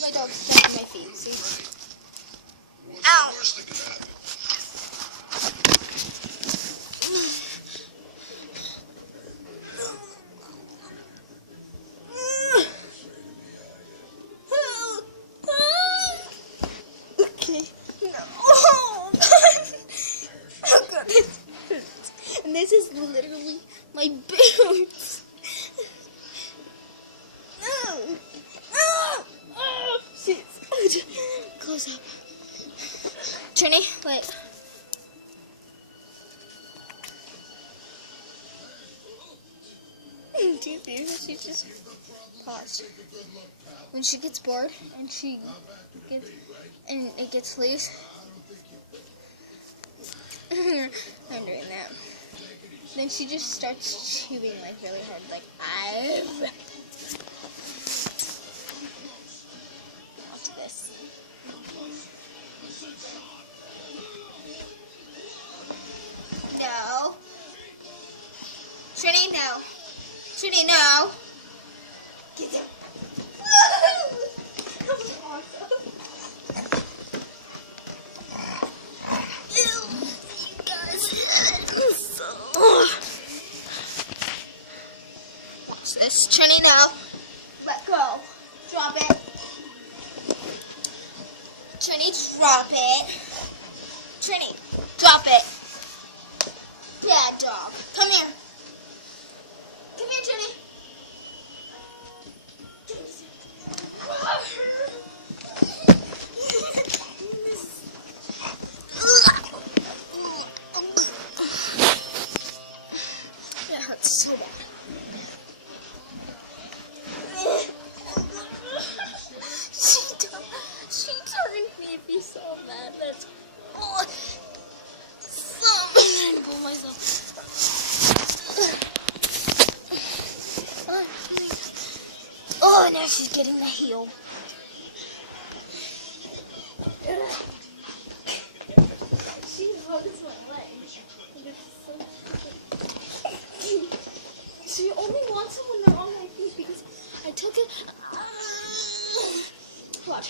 My dog's touching my feet, see? Ow! Okay. No. Oh, God. And this is literally my boots. No. Shit. Close up. Trini, wait. Do you see her? She just paused. When she gets bored and it gets loose. I'm doing that. Then she just starts chewing like really hard, like Watch this. No. Trini, no. Trini, no. Get down. That was awesome. Ew, you guys. Watch this. Trini, no. Let go. Drop it. Trini, drop it. Trini, drop it. Bad dog. Come here. Come here, Trini. It hurts so bad. She turned me if you saw that. That's I'm trying to pull myself. Oh, now she's getting the heel. She hugs my leg. She only wants them when they're on my feet because I took it. Watch.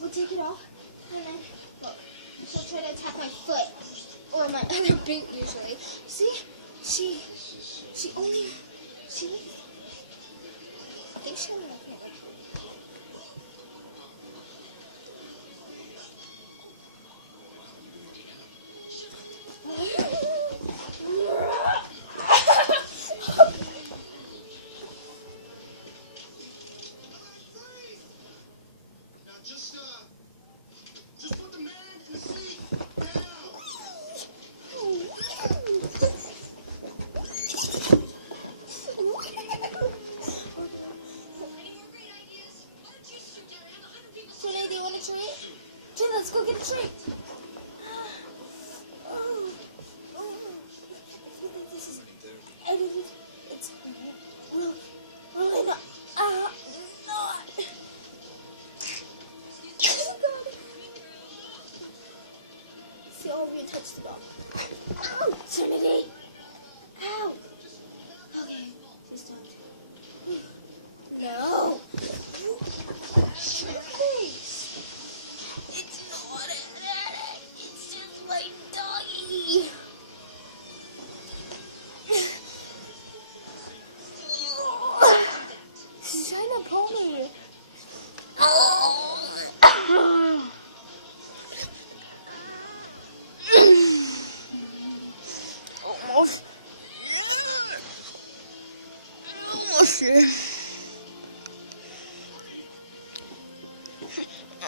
We'll take it off and then look. She'll try to attack my foot or my other boot usually. See? She I think she'll love it. Let's go get a treat. This is edited. It's really not. See, all of you touched the dog. Ow, Trinity. Ow. Okay, just don't. No.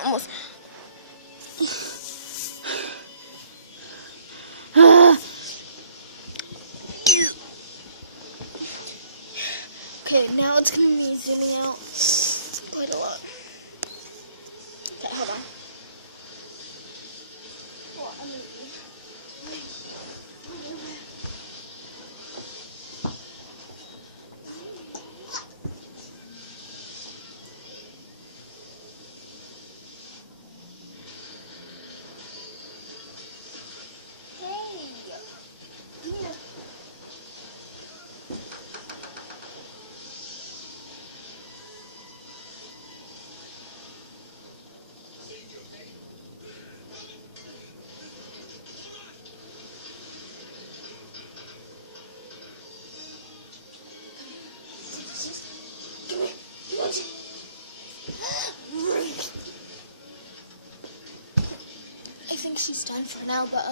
Almost. Okay, now it's gonna be zooming out quite a lot. Okay, hold on. Well, she's done for now, but